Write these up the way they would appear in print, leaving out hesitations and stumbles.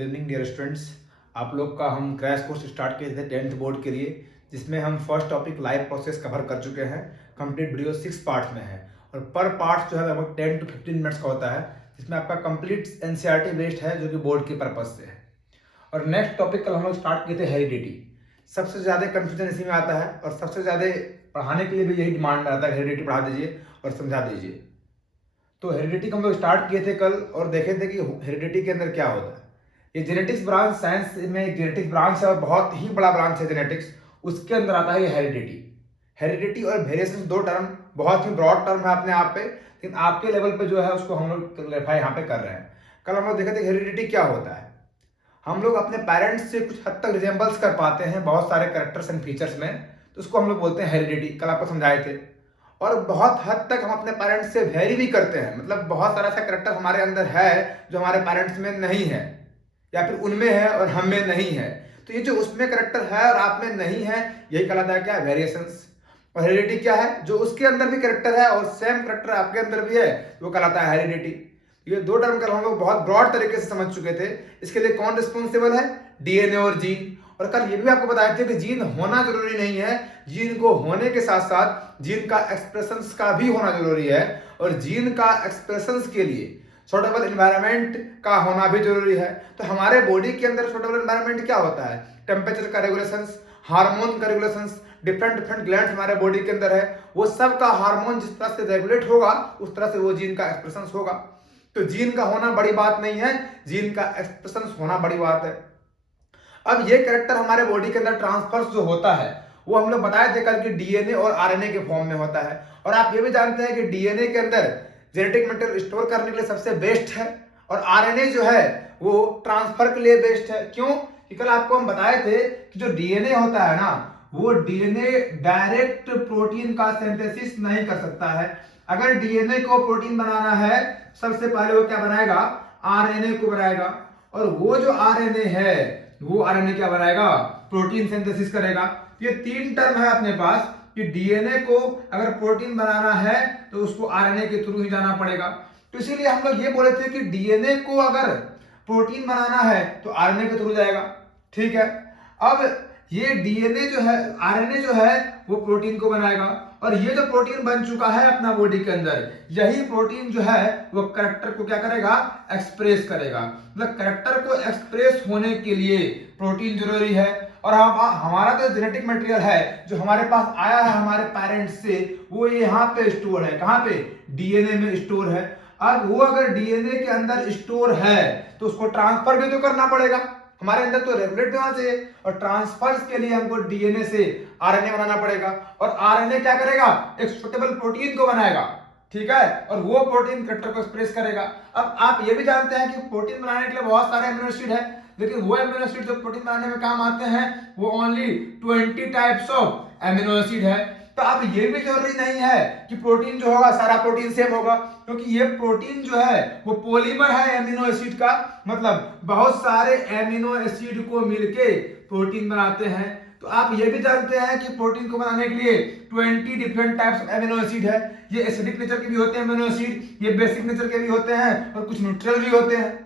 Good evening dear students. आप लोग का हम क्रैश कोर्स स्टार्ट किए थे 10th बोर्ड के लिए, जिसमें हम first topic life process cover कर चुके हैं। कंप्लीट वीडियो 6 पार्ट में है और पर पार्ट जो है लगभग 10 to 15 मिनट्स का होता है, जिसमें आपका कंप्लीट एनसीईआरटी बेस्ड है जो कि बोर्ड के पर्पज से है। और नेक्स्ट टॉपिक कल हम लोग स्टार्ट किए थे हेरिडिटी। सबसे ज़्यादा कंफ्यूजन इसी में आता है और सबसे ज़्यादा पढ़ाने के लिए भी यही डिमांड में आता है, हेरिडिटी पढ़ा दीजिए और समझा दीजिए। तो हेरिडिटी को हम लोग स्टार्ट किए थे कल और देखे थे कि हेरिडिटी के अंदर क्या होता है। ये जेनेटिक्स ब्रांच, साइंस में एक जेनेटिक्स ब्रांच है और बहुत ही बड़ा ब्रांच है जेनेटिक्स। उसके अंदर आता है ये हेरिडिटी। हेरिडिटी और वेरिएशन दो टर्म बहुत ही ब्रॉड टर्म है अपने आप पे, लेकिन आपके लेवल पे जो है उसको हम लोग क्लैरिफाई यहाँ पे कर रहे हैं। कल हम लोग देखे थे हेरिडिटी क्या होता है। हम लोग अपने पेरेंट्स से कुछ हद तक रिजेंबल्स कर पाते हैं बहुत सारे कैरेक्टर्स एंड फीचर्स में, तो उसको हम लोग बोलते हैं हेरिडिटी। कल आपको समझाए थे। और बहुत हद तक हम अपने पेरेंट्स से वेरी भी करते हैं, मतलब बहुत सारा ऐसा कैरेक्टर हमारे अंदर है जो हमारे पेरेंट्स में नहीं है या फिर उनमें है और हम में नहीं है। तो ये जो उसमें कैरेक्टर है और आप में नहीं है, यही कहलाता है क्या, वेरिएशंस। और हेरिडिटी क्या है, जो उसके अंदर भी कैरेक्टर है और सेम कैरेक्टर आपके अंदर भी है, वो कहलाता है हेरिडिटी। ये दो टर्म का हम लोग बहुत ब्रॉड तरीके से समझ चुके थे। इसके लिए कौन रिस्पॉन्सिबल है, डीएनए और जीन। और कल ये भी आपको बताया था कि जीन होना जरूरी नहीं है, जीन को होने के साथ साथ जीन का एक्सप्रेशंस का भी होना जरूरी है। और जीन का एक्सप्रेशंस के लिए सूटेबल एनवायरनमेंट का होना भी जरूरी है। तो हमारे बॉडी के अंदर सूटेबल एनवायरनमेंट क्या होता है, टेम्परेचर का रेगुलेशंस, हार्मोन का रेगुलेशंस, डिफरेंट ग्लैंड्स हमारे बॉडी के अंदर है, वो सब का हार्मोन जिस तरह से रेगुलेट होगा उस तरह से वो जीन का एक्सप्रेशंस होगा। तो जीन का होना बड़ी बात नहीं है, जीन का एक्सप्रेशंस होना बड़ी बात है। अब ये कैरेक्टर हमारे बॉडी के अंदर ट्रांसफर जो होता है वो हम लोग बताए थे कल कि डीएनए और आरएनए के फॉर्म में होता है। और आप ये भी जानते हैं कि डीएनए के अंदर जेनेटिक मटेरियल स्टोर करने के लिए सबसे बेस्ट है और आरएनए जो है वो ट्रांसफर के लिए बेस्ट है। क्यों कि कल आपको हम बताए थे कि जो डीएनए होता है ना, वो डीएनए डायरेक्ट प्रोटीन का सिंथेसिस नहीं कर सकता है। अगर डीएनए को प्रोटीन बनाना है, सबसे पहले वो क्या बनाएगा, आरएनए को बनाएगा। और वो जो आरएनए है वो आरएनए क्या बनाएगा, प्रोटीन सिंथेसिस करेगा। ये तीन टर्म है अपने पास कि डीएनए को अगर प्रोटीन बनाना है तो उसको आरएनए के थ्रू ही जाना पड़ेगा। तो इसीलिए हम लोग ये बोले थे कि डीएनए को अगर प्रोटीन बनाना है तो आरएनए के थ्रू जाएगा। ठीक है। अब ये डीएनए जो है, आरएनए जो है वो प्रोटीन को बनाएगा और ये जो प्रोटीन बन चुका है अपना बॉडी के अंदर, यही प्रोटीन जो है वो कैरेक्टर को क्या करेगा, एक्सप्रेस करेगा। मतलब कैरेक्टर को एक्सप्रेस होने के लिए प्रोटीन जरूरी है। और हमारा तो जेनेटिक मटेरियल है जो हमारे पास आया है हमारे पेरेंट्स से, वो यहाँ पे स्टोर है। कहाँ पे, डीएनए में स्टोर है। अब वो अगर डीएनए के अंदर स्टोर है तो उसको ट्रांसफर भी तो करना पड़ेगा, हमारे अंदर तो रेगुलेट होना चाहिए। और ट्रांसफर्स के लिए हमको डीएनए से आरएनए बनाना पड़ेगा और आरएनए क्या करेगा, एक सुटेबल प्रोटीन को बनाएगा। ठीक है। और वो प्रोटीन कैरेक्टर को एक्सप्रेस करेगा। अब आप ये भी जानते हैं कि प्रोटीन बनाने के लिए बहुत सारे एमिनो एसिड है, लेकिन वो एमिनो एसिड जो प्रोटीन बनाने में काम आते हैं वो only 20 types of amino acid है। तो अब ये भी जरूरी नहीं है कि प्रोटीन जो होगा सारा प्रोटीन सेम होगा, क्योंकि ये प्रोटीन जो है वो पॉलीमर है एमिनो एसिड का। मतलब बहुत सारे एमिनो एसिड को मिलके प्रोटीन बनाते हैं। तो आप ये भी जानते हैं कि प्रोटीन को बनाने के लिए 20 different types of amino acid है। ये एसिडिक नेचर के भी होते हैं एमिनो एसिड, ये बेसिक नेचर के भी होते हैं और कुछ न्यूट्रल भी होते हैं।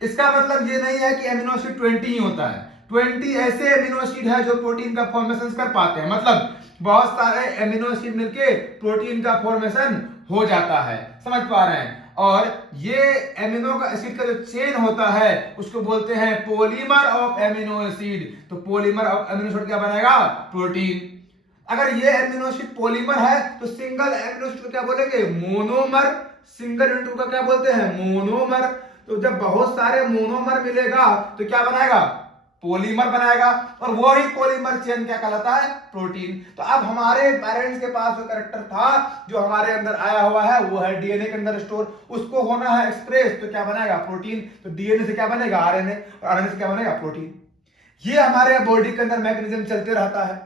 इसका मतलब ये नहीं है कि एमिनो एसिड 20 ही होता है। 20 ऐसे एमिनो एसिड है जो प्रोटीन का फॉर्मेशन कर पाते हैं। मतलब बहुत सारे एमिनो एसिड मिलके प्रोटीन का फॉर्मेशन हो जाता है, समझ पा रहे हैं। और ये एमिनो का एसिड का जो चेन होता है उसको बोलते हैं पॉलीमर ऑफ एमिनो एसिड। तो पॉलीमर ऑफ एमिनो एसिड क्या बनाएगा, प्रोटीन। अगर ये एमिनो एसिड पॉलीमर है तो सिंगल एमिनो एसिड को क्या बोलेंगे, मोनोमर। सिंगल यूनिट को क्या बोलते हैं, मोनोमर। तो जब बहुत सारे मोनोमर मिलेगा तो क्या बनाएगा, पॉलीमर बनाएगा। और वही पॉलीमर चेन क्या कहलाता है, प्रोटीन। तो अब हमारे पेरेंट्स के पास जो कैरेक्टर था जो हमारे अंदर आया हुआ है वो है डीएनए के अंदर स्टोर, उसको होना है एक्सप्रेस, तो क्या बनेगा, प्रोटीन। तो डीएनए से क्या बनेगा, आरएनए, और आरएनए से क्या बनेगा, प्रोटीन। ये हमारे बॉडी के अंदर मैकेनिज्म चलते रहता है।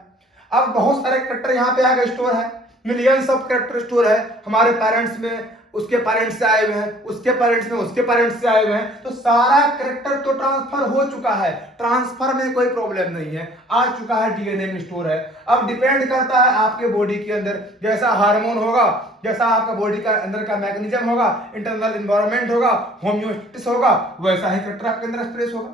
अब बहुत सारे कैरेक्टर यहाँ पे आगे स्टोर है, मिलियंस ऑफ कैरेक्टर स्टोर है हमारे पेरेंट्स में। उसके पेरेंट्स से आए हुए हैं, उसके पेरेंट्स में उसके पेरेंट्स से आए हुए हैं, तो सारा कैरेक्टर तो ट्रांसफर हो चुका है, ट्रांसफर में कोई प्रॉब्लम नहीं है, आ चुका है, डीएनए में स्टोर है। अब डिपेंड करता है आपके बॉडी के अंदर जैसा हार्मोन होगा, जैसा आपका बॉडी का अंदर का मैकेनिज्म होगा, इंटरनल एनवायरनमेंट होगा, होम्योस्टेसिस होगा, वैसा ही कैरेक्टर आपके अंदर एक्सप्रेस होगा।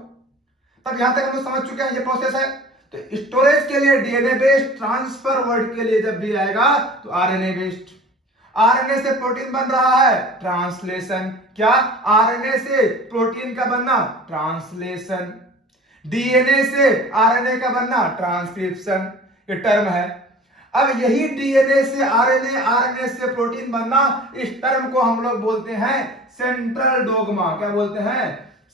तब यहां तक हम लोग समझ चुके हैं ये प्रोसेस है। तो स्टोरेज के लिए डीएनए बेस्ड, ट्रांसफर वर्ड के लिए जब भी आएगा तो आरएनए बेस्ड। आरएनए से प्रोटीन बन रहा है, ट्रांसलेशन। क्या? आरएनए से प्रोटीन का बनना, ट्रांसलेशन। डीएनए से आरएनए का बनना, ट्रांसक्रिप्शन। ये टर्म है। अब यही डीएनए से आरएनए, आरएनए से प्रोटीन बनना, इस टर्म को हम लोग बोलते हैं सेंट्रल डोग्मा। क्या बोलते हैं?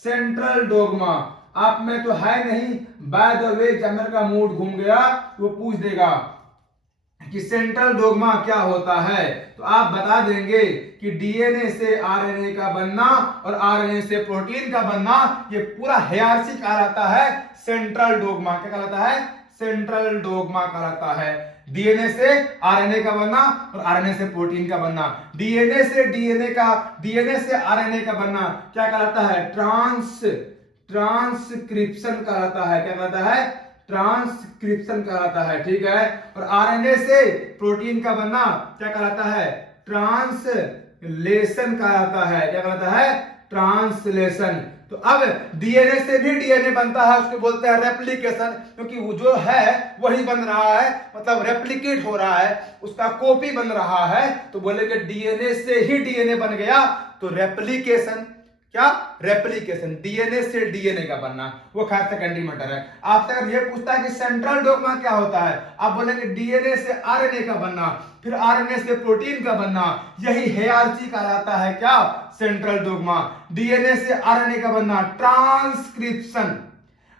Central dogma. आप में तो है नहीं, बाय द वे जब मेरा मूड घूम गया वो पूछ देगा कि सेंट्रल डोग्मा क्या होता है, तो आप बता देंगे कि डीएनए से आरएनए का बनना और आरएनए से प्रोटीन का बनना, ये पूरा हायरार्की कहलाता है सेंट्रल डोग्मा। क्या कहलाता है? सेंट्रल डोग्मा कहलाता है। डीएनए से आरएनए का बनना और आरएनए से प्रोटीन का बनना, डीएनए से आरएनए का बनना क्या कहलाता है? ट्रांसक्रिप्शन कहलाता है। क्या कहलाता है? ट्रांसक्रिप्शन कहलाता है। ठीक है। और आरएनए से प्रोटीन का बनना क्या कहलाता है? ट्रांसलेशन कहलाता है। क्या कहलाता है? ट्रांसलेशन। तो अब डीएनए से भी डीएनए बनता है, उसको बोलते हैं रेप्लिकेशन, क्योंकि वो जो है वही बन रहा है, मतलब रेप्लिकेट हो रहा है, उसका कॉपी बन रहा है। तो बोलेंगे डीएनए से ही डीएनए बन गया, तो रेप्लिकेशन। क्या? रेप्लिकेशन। डीएनए से डीएनए का बनना, वो खैर सेकेंडरी मैटर है। आपसे अगर ये पूछता है कि सेंट्रल डोग्मा क्या होता है, आप बोलेंगे डीएनए से आरएनए का बनना, फिर आरएनए से प्रोटीन का बनना, यही हायरार्की कहलाता है। क्या? Central dogma. डीएनए से आरएनए का बनना, ट्रांसक्रिप्शन।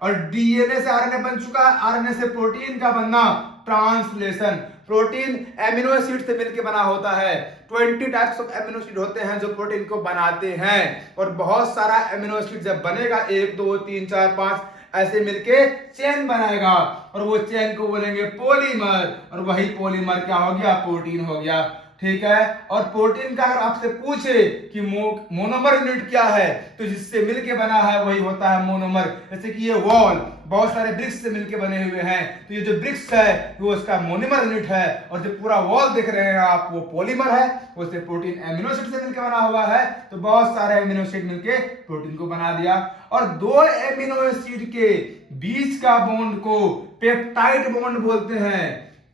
और डीएनए से आरएनए बन चुका है, आरएनए से प्रोटीन का बनना, ट्रांसलेशन। प्रोटीन एमिनो एसिड से मिलकर बना होता है। 20 टाइप्स ऑफ एमिनो एसिड होते हैं जो प्रोटीन को बनाते हैं, और बहुत सारा एमिनो एसिड जब बनेगा, 1 2 3 4 5 ऐसे मिलके चेन बनाएगा, और वो चेन को बोलेंगे पॉलीमर, और वही पॉलीमर क्या हो गया? प्रोटीन हो गया। ठीक है। और प्रोटीन का अगर आपसे पूछे कि मोनोमर यूनिट क्या है, तो जिससे मिलके बना है वही होता है मोनोमर। जैसे कि ये वॉल बहुत सारे ब्रिक्स से मिलके बने हुए हैं, तो ये जो ब्रिक्स है वो उसका मोनोमर यूनिट है, और जो पूरा वॉल देख रहे हैं आप वो पॉलीमर है, उससे प्रोटीन एमिनो एसिड से मिलकर बना हुआ है। तो बहुत सारे एमिनो एसिड मिलके प्रोटीन को बना दिया। और 2 एमिनो एसिड के बीच का बॉन्ड को पेप्टाइड बॉन्ड बोलते हैं,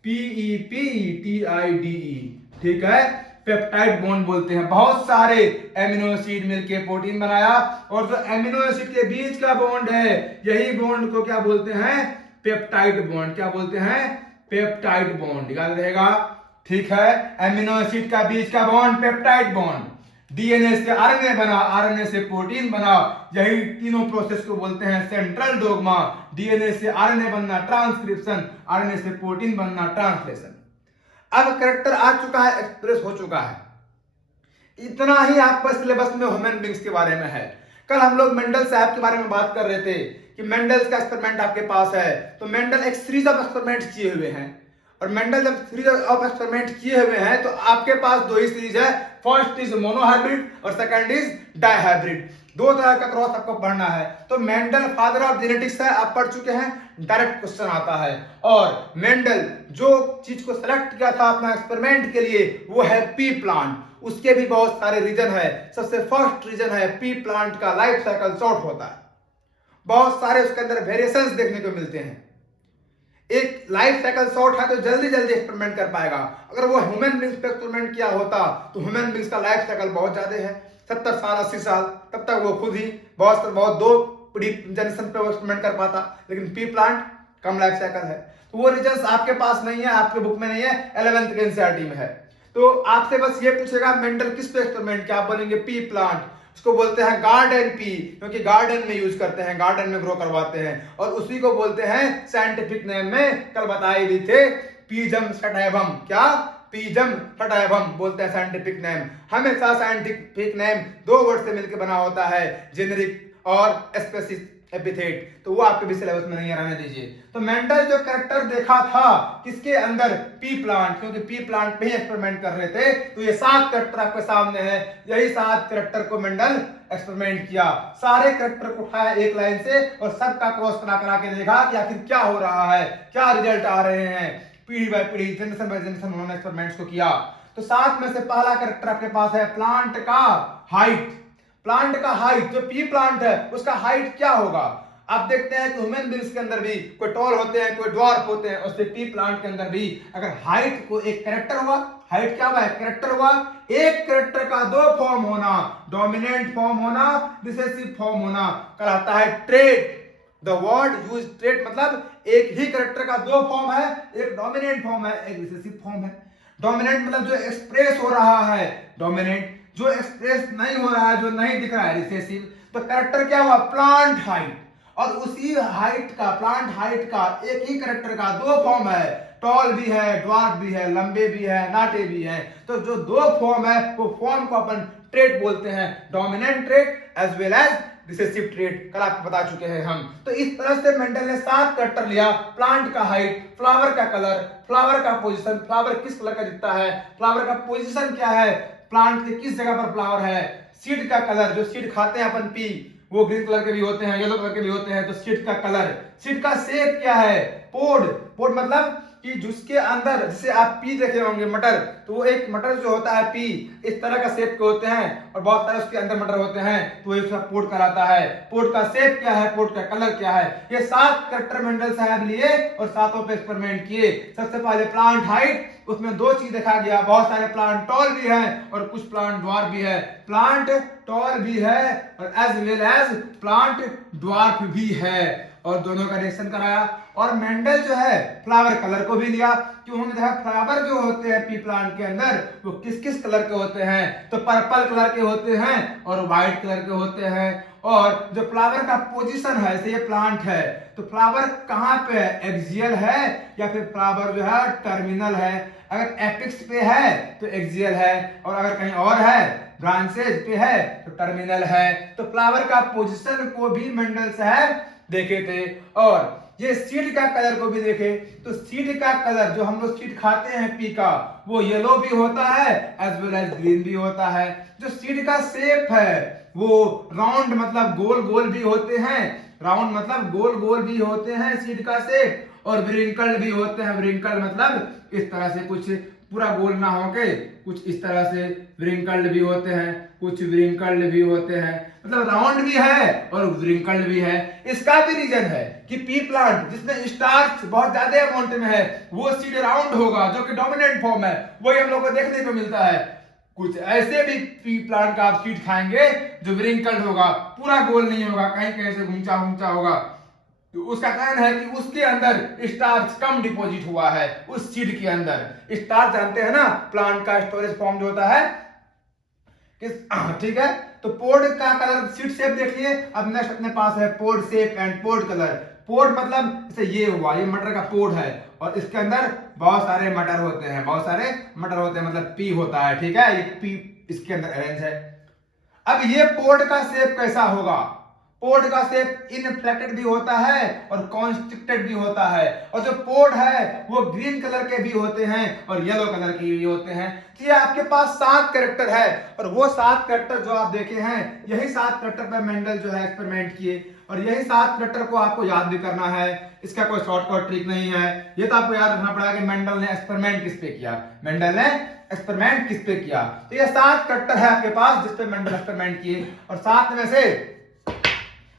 PEPTIDE। ठीक है, पेप्टाइड बॉन्ड बोलते हैं। बहुत सारे एमिनो एसिड मिलके प्रोटीन बनाया, और जो एमिनो एसिड के बीच का बॉन्ड है, यही बॉन्ड को क्या बोलते हैं? Peptide bond. क्या बोलते हैं? Peptide bond. याद रहेगा। ठीक है। एमिनो एसिड का बीच का बॉन्ड पेप्टाइड बॉन्ड। डीएनए से आरएनए बना, आरएनए से प्रोटीन बना, यही तीनों प्रोसेस को बोलते हैं सेंट्रल डोग्मा। डीएनए से आरएनए बनना, ट्रांसक्रिप्शन, आरएनए से प्रोटीन बनना, ट्रांसलेशन। अब कैरेक्टर आ चुका है, एक्सप्रेस हो चुका है। इतना ही आपका सिलेबस में ह्यूमन बींग्स के बारे में है। कल हम लोग मेंडल साहब के बारे में बात कर रहे थे कि मेंडल्स का एक्सपेरिमेंट आपके पास है, तो मेंडल एक सीरीज ऑफ एक्सपेरिमेंट किए हुए हैं, और मेंडल जब सीरीज ऑफ एक्सपेरिमेंट किए हुए हैं तो आपके पास 2 ही सीरीज है। फर्स्ट इज मोनोहाइब्रिड और सेकंड इज डाइहाइब्रिड। 2 तरह का क्रॉस आपको पढ़ना है। तो मेंडल फादर ऑफ जेनेटिक्स है, आप पढ़ चुके हैं, डायरेक्ट क्वेश्चन आता है। और मेंडल जो चीज को सेलेक्ट किया था अपना एक्सपेरिमेंट के लिए वो है पी प्लांट। उसके भी बहुत सारे रीजन है। सबसे फर्स्ट रीजन है पी प्लांट का लाइफ साइकिल शॉर्ट होता है, बहुत सारे उसके अंदर वेरिएशंस देखने को मिलते हैं। एक लाइफ साइकिल शॉर्ट है तो जल्दी जल्दी एक्सपेरिमेंट कर पाएगा। अगर वो ह्यूमन बींग्स पे एक्सपेरिमेंट किया होता तो ह्यूमन बींग्स का लाइफ साइकिल बहुत ज्यादा है, 70 साल 80 साल, तब तक वो खुद ही बहुत 2 जनरेशन पे एक्सपेरिमेंट कर पाता। लेकिन पी प्लांट कम लाइफ साइकिल है। तो वो रीजंस आपके पास नहीं है, आपके बुक में नहीं है, 11th के एनसीईआरटी में है। तो आपसे बस ये पूछेगा मेंडल किस पे एक्सपेरिमेंट किया, आप बोलेंगे पी प्लांट। उसको बोलते हैं गार्डन पी, क्योंकि गार्डन में यूज करते हैं, गार्डन में ग्रो करवाते हैं। और उसी को बोलते हैं साइंटिफिक नेम में कल बताए भी थे, पीजम सटाइवम। क्या? पीजम सटाइवम बोलते हैं साइंटिफिक नेम। हमेशा साइंटिफिक नेम 2 वर्ड से मिलकर बना होता है, जेनेरिक और स्पेसिफिक। एपिथेट, तो वो आपके भी सिलेबस में नहीं रहने दीजिए। तो मेंडल जो कैरेक्टर देखा था किसके अंदर, पी प्लांट, क्योंकि पी प्लांट पे ही एक्सपेरिमेंट कर रहे थे। तो ये 7 कैरेक्टर आपके सामने है, यही 7 कैरेक्टर को मेंडल एक्सपेरिमेंट किया, सारे कैरेक्टर को उठाया एक लाइन से और सबका क्रॉस करा के देखा कि आखिर क्या हो रहा है, क्या रिजल्ट आ रहे हैं। पीढ़ी बाय पीढ़ी, जनरेशन बाय जनरेशन उन्होंने एक्सपेरिमेंट्स को किया। तो 7 में से पहला कैरेक्टर आपके पास है प्लांट का हाइट। प्लांट का हाइट, जो पी प्लांट है उसका हाइट क्या होगा। आप देखते हैं कि ह्यूमन बींग्स के अंदर भी कोई टॉल होते हैं, कोई ड्वार्फ होते हैं, उससे पी प्लांट के अंदर भी अगर हाइट को एक कैरेक्टर हुआ, हाइट क्या हुआ, कैरेक्टर हुआ, एक कैरेक्टर का 2 फॉर्म होना, डोमिनेंट फॉर्म होना, रिसेसिव फॉर्म होना, कहलाता है trait. The word use trait मतलब एक ही कैरेक्टर का 2 फॉर्म है, एक डोमिनेंट फॉर्म है, एक रिसेसिव फॉर्म है। डोमिनेंट मतलब जो एक्सप्रेस हो रहा है, डोमिनेंट जो एक्सप्रेस नहीं हो रहा है, जो नहीं दिख रहा है, रिसेसिव। तो कैरेक्टर क्या हुआ, प्लांट हाइट। और उसी हाइट का, प्लांट हाइट का एक ही कैरेक्टर का 2 फॉर्म है, टॉल भी है, ड्वार्फ भी है, लंबे भी है, नाटे भी हैं। तो जो 2 फॉर्म है वो फॉर्म को अपन ट्रेट बोलते हैं, dominant trait as well as recessive trait, कल आपको बता चुके हैं हम। तो इस तरह से मेंडल ने 7 कैरेक्टर लिया, प्लांट का हाइट, फ्लावर का कलर, फ्लावर का पोजीशन, फ्लावर किस कलर का दिखता है, फ्लावर का पोजीशन क्या है, प्लांट के किस जगह पर फ्लावर है, सीड का कलर, जो सीड खाते हैं अपन पी, वो ग्रीन कलर के भी होते हैं, येलो कलर के भी होते हैं, तो सीड का कलर, सीड का शेप क्या है, पोड, पोड मतलब कि जिसके अंदर, जैसे आप पी देखे होंगे मटर, तो वो एक मटर जो होता है पी इस तरह का शेप के होते हैं और बहुत सारे उसके अंदर मटर होते हैं, तो ये उसका पोड कहलाता है। पोड का शेप क्या है, पोड का कलर क्या है, ये 7 कैरेक्टर मेंडल साहब लिए और 7 पे एक्सपेरिमेंट किए। सबसे पहले प्लांट हाइट, उसमें 2 चीज देखा गया, बहुत सारे प्लांट टॉल भी हैं और कुछ प्लांट ड्वार्फ भी है, प्लांट टॉल भी है और as well as plant dwarf भी है, और दोनों का रिएक्शन कराया। और मेंडल जो है फ्लावर कलर को भी लिया, कि उन्होंने देखा फ्लावर जो होते हैं पी प्लांट के अंदर वो किस किस कलर के होते हैं, तो पर्पल कलर के होते हैं और व्हाइट कलर के होते हैं। और जो फ्लावर का पोजीशन है, जैसे ये प्लांट है तो फ्लावर कहाँ पे है, एक्सियल है या फिर फ्लावर जो है टर्मिनल है। अगर एपिक्स पे है तो एक्सियल है, और अगर कहीं और है ब्रांचेज पे है तो टर्मिनल है। तो फ्लावर का पोजीशन को भी मेंडल साहब देखे थे। और ये सीड का कलर को भी देखे, तो सीड का कलर जो हम लोग सीड खाते हैं पी का, वो येलो भी होता है एज वेल एज ग्रीन भी होता है। जो सीड का शेप है वो राउंड मतलब गोल गोल भी होते हैं, राउंड मतलब गोल गोल भी होते हैं सीड का शेप, और व्रिंकल्ड भी होते हैं, व्रिंकल मतलब इस तरह से कुछ पूरा गोल ना होके कुछ इस तरह से व्रिंकल्ड भी होते हैं, कुछ व्रिंकल्ड भी होते हैं, मतलब राउंड भी है और व्रिंकल्ड भी है। इसका भी रीजन है कि पी प्लांट जिसमें स्टार्च बहुत ज्यादा अमाउंट में है वो सीड राउंड होगा, जो कि डोमिनेंट फॉर्म है, वही हम लोग को देखने को मिलता है। कुछ ऐसे भी पी प्लांट का आप सीड खाएंगे जो व्रिंकल्ड होगा, पूरा गोल नहीं होगा, कहीं कहीं से घूमचा घूमचा होगा। तो उसका कारण है कि उसके अंदर स्टार्च कम डिपॉजिट हुआ है, उस सीड के अंदर। स्टार्च जानते हैं ना, प्लांट का स्टोरेज फॉर्म जो होता है किस, ठीक है। तो पोड का कलर, सीड शेप देखिए। अब नेक्स्ट अपने पास है पोड शेप एंड पोड कलर। पोड मतलब जैसे ये हुआ, ये मटर का पोड है और इसके अंदर बहुत सारे मटर होते हैं, बहुत सारे मटर होते हैं, मतलब पी होता है, ठीक है, ये पी इसके अंदर अरेंज है। अब ये पोड का शेप कैसा होगा, पोड का शेप इनफ्लेक्टेड भी होता है और कॉन्स्ट्रिक्टेड भी होता है, और जो पोड है वो ग्रीन कलर के भी होते हैं और येलो कलर के भी होते हैं। तो ये आपके पास 7 कैरेक्टर है, और वो 7 कैरेक्टर जो आप देखे हैं, यही 7 कैरेक्टर पर मेंडल जो है एक्सपेरिमेंट किए, और यही 7 कैरेक्टर को आपको याद भी करना है। इसका कोई शॉर्टकट ट्रिक नहीं है, ये तो आपको याद रखना पड़ेगा कि मेंडल ने एक्सपेरिमेंट किस पे किया, मेंडल ने एक्सपेरिमेंट किस पे किया। तो ये 7 कैरेक्टर है आपके पास जिस पे मेंडल एक्सपेरिमेंट किए, और 7 में से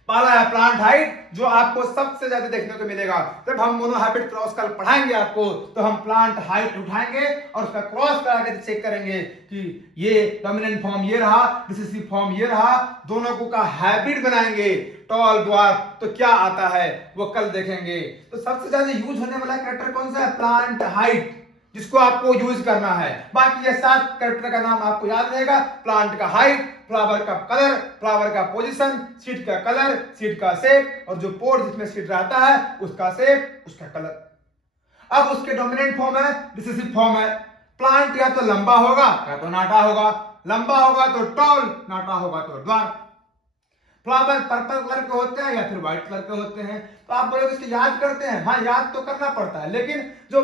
पहला है प्लांट हाइट, जो आपको सबसे ज्यादा देखने को मिलेगा। जब हम मोनो हाइब्रिड क्रॉस कल पढ़ाएंगे आपको, तो हम प्लांट हाइट उठाएंगे और उसका क्रॉस करा के चेक करेंगे कि ये डोमिनेंट फॉर्म ये रहा, रिसेसिव फॉर्म ये रहा, दोनों को का हाइब्रिड बनाएंगे टॉल ड्वार्फ, तो क्या आता है वो कल देखेंगे। तो सबसे ज्यादा यूज होने वाला कैरेक्टर कौन सा है, प्लांट हाइट, जिसको आपको यूज करना है। बाकी ये 7 कैरेक्टर का नाम आपको याद रहेगा, प्लांट का हाइट, फ्लावर का कलर, फ्लावर का पोजीशन, सीड का कलर, सीड का शेप, और जो पोड जिसमें सीड रहता है उसका शेप, उसका कलर। अब उसके डोमिनेंट फॉर्म है, रिसेसिव फॉर्म है। प्लांट या तो लंबा होगा या तो नाटा होगा, लंबा होगा तो टॉल, नाटा होगा तो ड्वार्फ। फ्लावर पर्पल कलर के होते हैं या फिर व्हाइट कलर के होते हैं। तो आप बोलोगे इसको याद करते हैं, हाँ याद तो करना पड़ता है, लेकिन जो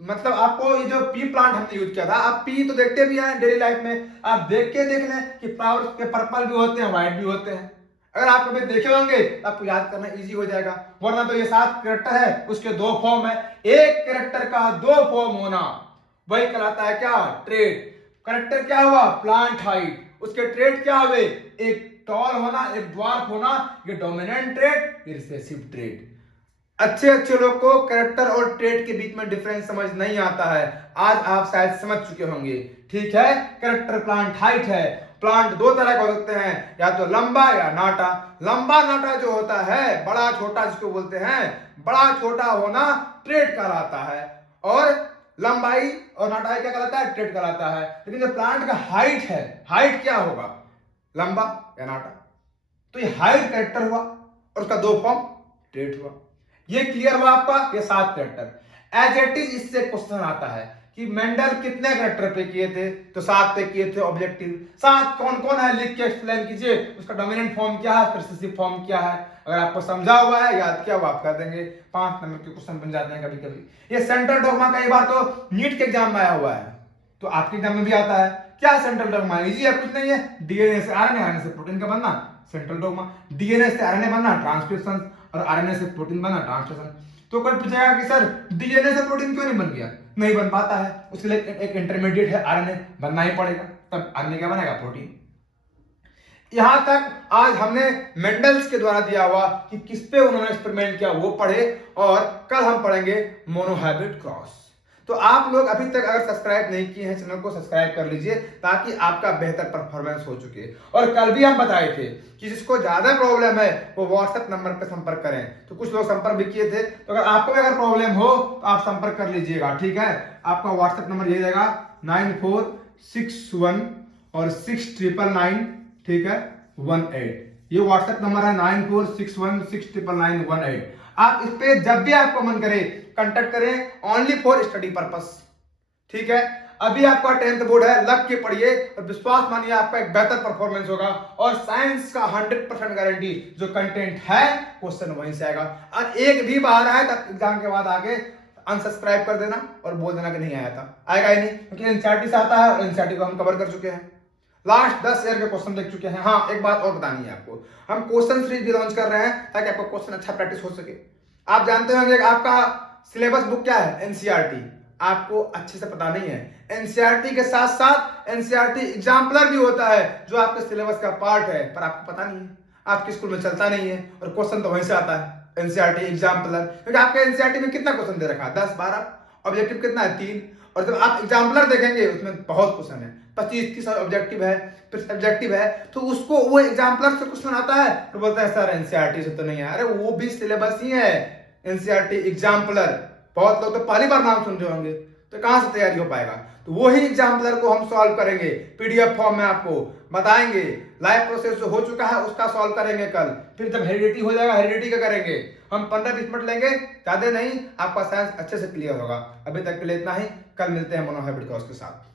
मतलब आपको ये जो पी प्लांट हमने यूज किया था, आप पी तो देखते भी हैं डेली लाइफ में, आप देख लें कि फ्लावर्स के पर्पल भी होते हैं, व्हाइट भी होते हैं। अगर आप कभी देखे होंगे तो आपको याद करना इजी हो जाएगा। वरना तो ये 7 कैरेक्टर है, उसके 2 फॉर्म है, एक कैरेक्टर का 2 फॉर्म होना वही कहलाता है क्या, ट्रेट। कैरेक्टर क्या हुआ, प्लांट हाइट, उसके ट्रेट क्या हुए, एक टॉल होना, एक ड्वार्फ होना, ये डोमिनेंट ट्रेट, ये रिसेसिव ट्रेट। अच्छे लोग को कैरेक्टर और ट्रेट के बीच में डिफरेंस समझ नहीं आता है, आज आप शायद समझ चुके होंगे। ठीक है, कैरेक्टर प्लांट हाइट है। प्लांट 2 तरह के हो सकते हैं, या तो लंबा या नाटा। लंबा नाटा जो होता है, बड़ा छोटा जिसको बोलते हैं, बड़ा छोटा होना ट्रेट कहलाता है, और लंबाई और नाटाई क्या कहलाता है, ट्रेट कहलाता है। लेकिन जो प्लांट का हाइट है, हाइट क्या होगा, लंबा या नाटा, तो ये हाइट कैरेक्टर हुआ और उसका 2 फॉर्म ट्रेट हुआ। ये क्लियर हुआ आपका, ये 7 कैरेक्टर। एज इट इज इससे क्वेश्चन आता है कि मेंडल कितने कैरेक्टर पे किए थे, तो 7 पे किए थे ऑब्जेक्टिव। 7 कौन कौन है लिख के एक्सप्लेन कीजिए, उसका डोमिनेंट फॉर्म क्या है, रिसेसिव फॉर्म क्या है। अगर आपको समझा हुआ है, याद किया हुआ, आप कर देंगे, 5 नंबर के क्वेश्चन बन जाते हैं कभी कभी। ये सेंट्रल डॉगमा कई बार तो नीट के एग्जाम में आया हुआ है, तो आपके एग्जाम में भी आता है। क्या सेंट्रल डॉगमा, इजी है, कुछ नहीं है, डीएनए से आरएनए, आरएनए से प्रोटीन का बनना सेंट्रल डॉगमा, डीएनए से आरएनए बनना ट्रांसक्रिप्शन, और आरएनए से प्रोटीन बनना ट्रांसलेशन। तो कोई पूछेगा कि सर डीएनए से प्रोटीन क्यों नहीं बन गया, नहीं बन पाता है, उसके लिए एक इंटरमीडिएट है आरएनए, बनना ही पड़ेगा, तब आरएनए क्या बनेगा, प्रोटीन। यहां तक आज हमने मेंडल्स के द्वारा दिया हुआ कि किस पे उन्होंने एक्सपेरिमेंट किया वो पढ़े, और कल हम पढ़ेंगे मोनोहाइब्रिड क्रॉस। तो आप लोग अभी तक अगर सब्सक्राइब नहीं किए हैं चैनल को सब्सक्राइब कर लीजिए, ताकि आपका बेहतर परफॉर्मेंस हो चुके। और कल भी हम बताए थे कि जिसको ज्यादा प्रॉब्लम है वो व्हाट्सएप नंबर पर संपर्क करें, तो कुछ लोग संपर्क भी किए थे। तो अगर आपको भी अगर प्रॉब्लम हो तो आप संपर्क कर लीजिएगा। ठीक है, आपका व्हाट्सएप नंबर यही रहेगा 9461 और 6999, ठीक है, 18। ये व्हाट्सएप नंबर है 9461699918। आप इस पे जब भी आपको मन करे कांटेक्ट करें, ओनली फॉर स्टडी पर्पस। ठीक है, अभी आपका 10th बोर्ड है, लग के पढ़िए और विश्वास मानिए आपका एक बेहतर परफॉर्मेंस होगा। और साइंस का 100% गारंटी, जो कंटेंट है क्वेश्चन वहीं से आएगा। और एक भी बाहर आए तब एग्जाम के बाद आगे अनसब्सक्राइब कर देना और बोल देना कि नहीं आया था, आएगा ही नहीं, क्योंकि एनसीईआरटी से आता है और एनसीईआरटी को हम कवर कर चुके हैं, लास्ट 10 ईयर के क्वेश्चन देख चुके हैं। हाँ, एक बात और बतानी है आपको, हम क्वेश्चन सीरीज भी लॉन्च कर रहे हैं ताकि आपका क्वेश्चन अच्छा प्रैक्टिस हो सके। आप जानते होंगे कि आपका सिलेबस बुक क्या है, एनसीईआरटी, आपको अच्छे से पता नहीं है। एनसीईआरटी के साथ साथ एनसीईआरटी एग्जाम्पलर भी होता है, जो आपके सिलेबस का पार्ट है, पर आपको पता नहीं है, आपके स्कूल में चलता नहीं है, और क्वेश्चन तो वहीं से आता है, एनसीईआरटी एग्जाम्पलर। क्योंकि आपके एनसीईआरटी में कितना क्वेश्चन दे रखा है, 10-12, ऑब्जेक्टिव कितना है, 3। और जब आप एग्जाम्पलर देखेंगे उसमें बहुत क्वेश्चन है, 25-30 ऑब्जेक्टिव है, फिर सब्जेक्टिव है, तो उसको वो एग्जाम्पलर से क्वेश्चन आता है तो बोलता है सर एनसीईआरटी से तो नहीं है। अरे वो भी सिलेबस ही है, एनसीईआरटी एग्जाम्पलर। बहुत लोग तो पहली बार नाम सुन रहे होंगे, तो कहां से तैयारी हो पाएगा। तो वही एग्जाम्पलर को हम सॉल्व करेंगे, पीडीएफ फॉर्म में आपको बताएंगे, लाइव प्रोसेस जो हो चुका है उसका सॉल्व करेंगे कल। फिर जब हेरिडिटी हो जाएगा, हेरिडिटी का करेंगे हम, 15-20 मिनट लेंगे, ज्यादा नहीं, आपका साइंस अच्छे से क्लियर होगा। अभी तक के लिए इतना ही, कल मिलते हैं मोनोहाइब्रिड क्रॉस के साथ।